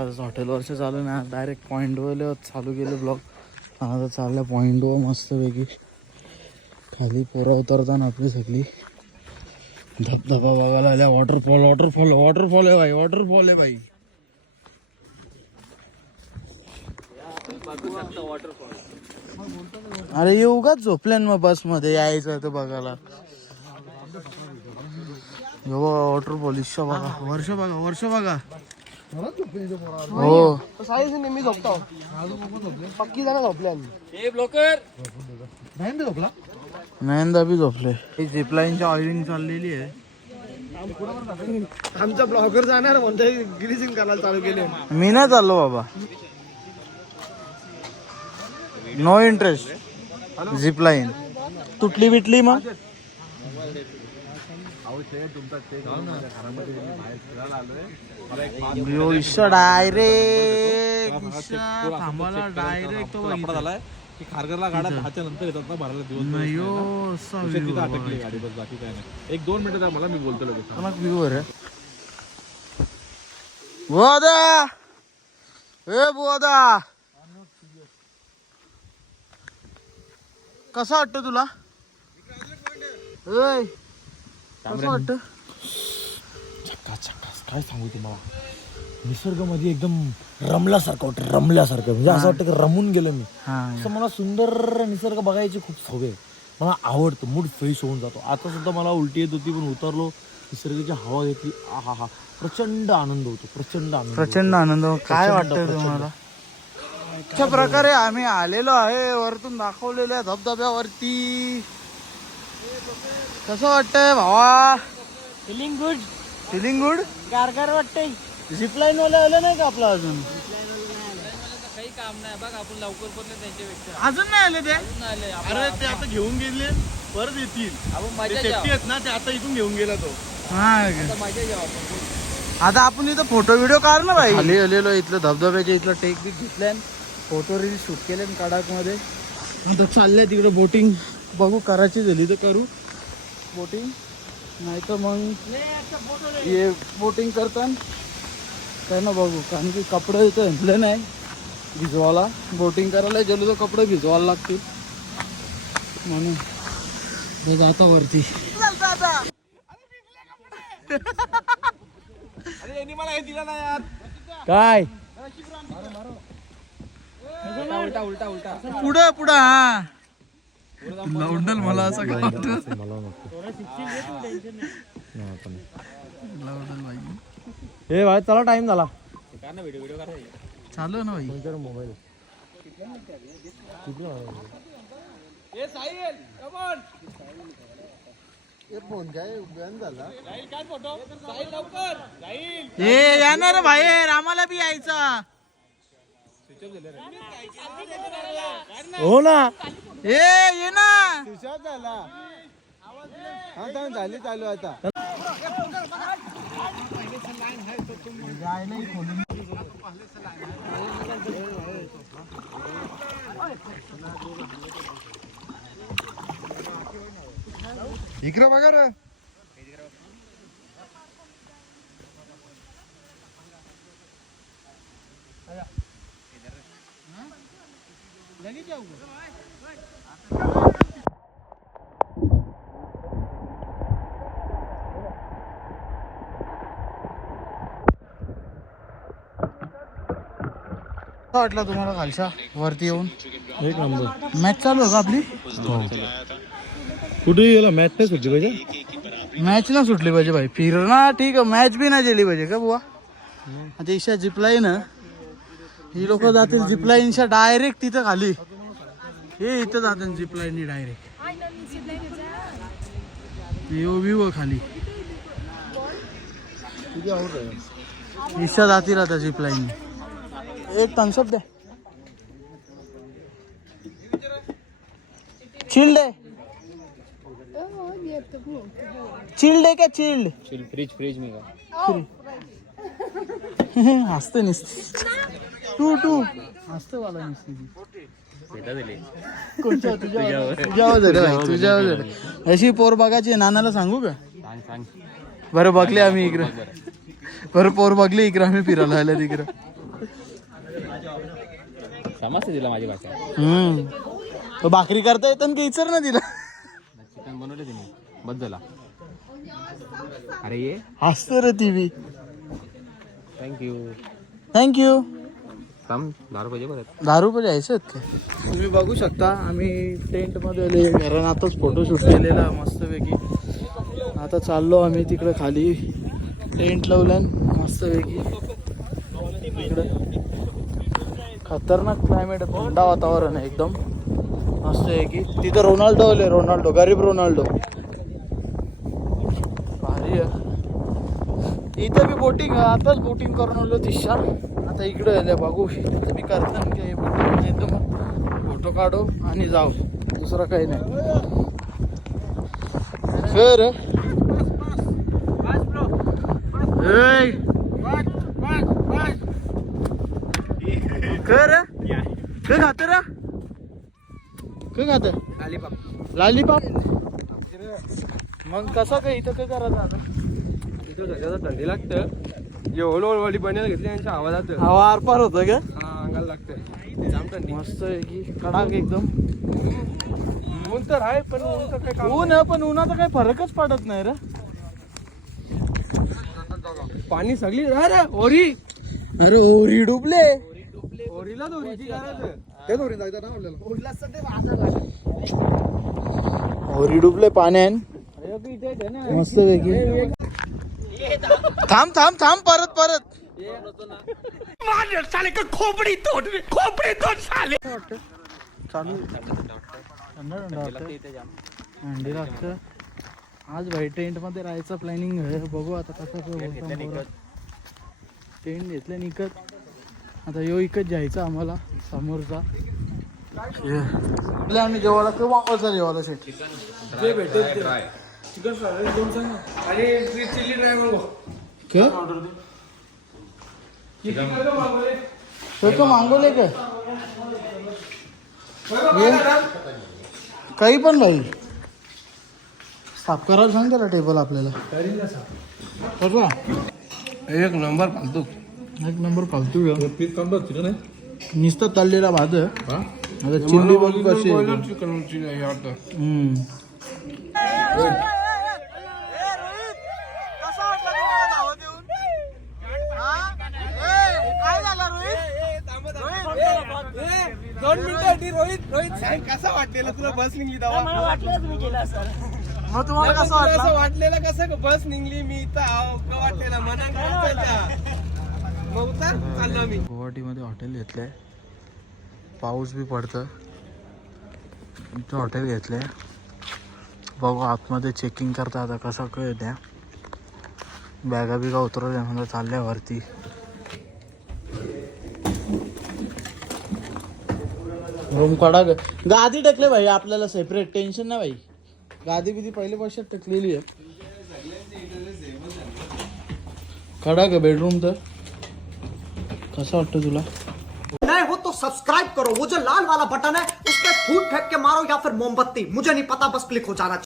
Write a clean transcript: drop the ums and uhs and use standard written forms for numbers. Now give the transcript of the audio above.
आज हॉटेलवरचं चालू ना, डायरेक्ट पॉईंटवर चालू केलं ब्लॉग. आता चाललं पॉईंटवर मस्तपैकी. खाली पोरं उतरताना आपली सगळी धबधबा बघायला आल्या. वॉटरफॉल वॉटरफॉल वॉटरफॉल आहे भाई, वॉटरफॉल आहे भाई. अरे येऊ का झोपल्यान मग बस मध्ये यायचं तर बघायला. वॉटरफॉल इच्छा बघा, वर्ष बघा, वर्ष बघा. हो मी झोपतो पक्की जाणार झोपल्या. महेंदा बी झोपले. झिपलाईनची ऑइलिंग चाललेली आहे. आमचा ब्लॉगर जाणार म्हणतोय ग्रीसिंग करायला चालू केले. मी नाही चाललो बाबा, नो इंटरेस्ट. झिपलाईन तुटली बिटली मग डायरेक्ट थांबाला डायरेक्ट खारघरला गाड्या 10च्या नंतर येतात ना भरायला दिवस. तिथं अटकली गाडी बस, बाकी काय नाही. 1-2 मिनिटं मला मी बोलतो लगेच. व्ह्यूवर बुवादा, ए बुवादा, कसं वाटतं तुला? कसं वाटतं? काय सांगू तुम्हाला, निसर्गामध्ये एकदम रमल्यासारखं वाटतं, रमल्यासारखं. म्हणजे असं वाटतं की रमून गेलो मी. असं मला सुंदर निसर्ग बघायची खूप सवय आहे. मला आवडतं, मूड फ्रेश होऊन जातो. आता सुद्धा मला उलटी येत होती, पण उतरलो, निसर्गाची हवा घेतली. हा प्रचंड आनंद होतो, प्रचंड आनंद, प्रचंड आनंद. काय वाटतं तुम्हाला? अशा प्रकारे आम्ही आलेलो आहे, वरतून दाखवलेल्या धबधब्यावरती. कसं वाटतंय भावा? Feeling good, feeling good. गारगार वाटतंय. झिपलाईन वाले आले नाही का आपलं अजून? काही काम नाही बघ, आपण लवकर पण त्यांच्यापेक्षा अजून नाही आले ते. अरे ते आता घेऊन गेले, परत येतील. आपण मजा सेफ्टी आहेत ना, ते आता इथून घेऊन गेला तो. मजा घ्यावं आपण. आता आपण इथं फोटो व्हिडिओ काढ ना भाई. खाली आलेलो, इथलं धबधब्याच्या इथलं टेक बी घेतल्या, फोटो रील शूट केले कडाक मध्ये. आता चाललंय तिकडे बोटिंग. बघू करायची झाली तर करू बोटिंग, नाही तर मग हे बोटिंग करताना काय ना बघू. कारण की कपडे इथं घेतले नाही भिजवायला. बोटिंग करायला गेलो तर कपडे भिजवायला लागतील म्हणून. जाता वरती. मला हे दिलं ना यार. काय उलटा उलटा उलटा पुढं पुढं हा लावून मला असं काय वाटत. हे भाई चला, टाइम झाला. चालू ना भाई. मोबाईल ए येणार बाहेर, आम्हाला बी यायचा. हो ना. ए ये ना. झाली चालू आता. इकडे बघा रे. वाटलं तुम्हाला खालच्या वरती येऊन? एक नंबर. मॅच चालू आहे का आपली? कुठे गेला? मॅच नाही सुटली पाहिजे. मॅच ना सुटली पाहिजे भाई. फिरणं ठीक आहे, मॅच बी नाही गेली पाहिजे का बुवा. आता इशा जिपलाईन, ही लोक जातील जिपलाईनच्या डायरेक्ट तिथं खाली. हे इथं जातात जिपलाईन डायरेक्ट. व्ह्यू खाली इशा जातील आता जिपलाईन. एक थम्सअप द्या. चिल्ड आहे, चिल्ड आहे का? चिल्ड फ्रीज मी हसते नसते. टू हसते वाला नसते. तुझ्यावर अशी पोर बघायची. नानाला सांगू का? बरं बघले आम्ही इकडं. बरं पोर बघली इकडं, आम्ही फिरायला आल्या तिकडं. समजते तिला माझी भाषा. तो भाकरी करता येतं की इचर ना तिला. चिकन बनवलं तिने बस झाला. अरे ये हसतो रे ती बी. थँक्यू. थँक्यू. थांब 10 रुपये परत. 10 रुपये द्यायचे आहेत का? तुम्ही बघू शकता आम्ही टेंट मध्ये आले घरानं आताच फोटोशूट केलेला मस्तपैकी. आता चाललो आम्ही तिकडे खाली टेंट लावलं मस्तपैकी. इकडे खतरनाक क्लायमेट आहे, थंड वातावरण आहे एकदम मस्तपैकी. तिथं रोनाल्डो आले, रोनाल्डो गरीब रोनाल्डो भारी आहे. इथं बी बोटिंग आताच बोटिंग करून आलो दिशा. आता इकडे आले बघू मी करता काय बोटिंग नाही तर मग फोटो काढू आणि जाऊ, दुसरं काही नाही. खर खर काय खात रा काय खात लालीपाप. मग कसं काय इथं काय करायचं आता? थंडी लागतं जे ओलवली बनायला घेतली यांच्या आवाजात हवा आरपार होतं का? अंगाला लागतं. जाम थंडी. मस्त आहे की कडाक एकदम. ऊन तर आहे पण ऊन तर काय काम ऊन आहे पण उन्हाचा काही फरकच पडत नाही रे. पाणी सगळी अरे ओरी अरे ओरी डुबले. ओरीला दोरीची गरज आहे. ओरी डुबले पाण्यान मस्त पैकी. थांब थांब थांब परत परत चालू थंडी लागतं. आज भाई टेंट मध्ये राहायचं प्लॅनिंग आहे. बघू आता कसं टेंट घेतलं निकत. आता यो इकत जायचं आम्हाला समोरचा. आम्ही जेवायला किंवा वापरचा जेवायला सेट जे भेटेल ते. चिकन फ्राय दोन सांग आणि चिल्ली ड्राय मागव. क्या ऑर्डर दे? तो मागवले का? काही पण भाई साफ करायला सांग त्याला टेबल आपल्याला. एक नंबर फालतू. एक नंबर फालतू पीस कम चिकन आहे नुसतं तळलेला भात आहे. आता चिल्ली बघू कशी आहे. चिकन दोन मिनिटं रोहित सांग कसा वाटलेला तुला बस निघली तेव्हा? मग तुम्हाला कसं वाटलं? असं वाटलेलं कसं बस निघली मी इथं वाटलेला मनात मग उतर चाललो मी. गुवाहाटीमध्ये हॉटेल घेतलंय, पाऊस बी पडतं. इथं हॉटेल घेतलंय. बघू आतमध्ये चेकिंग करता आता कसं काय त्या बॅगा बिगा उतरवल्या म्हणजे चालल्या वरती. रूम काढा गादी टाकले भाई आपल्याला सेपरेट. टेन्शन नाही भाई. गादी बिदी पहिले वर्षात टाकलेली आहे. काढा का बेडरूम तर कसं वाटतं तुला? नए हो तो सब्सक्राइब करो, वो जो लाल वाला बटन है उस पर फूट फेंक के मारो या फिर मोमबत्ती, मुझे नहीं पता, बस क्लिक हो जाना चाहिए.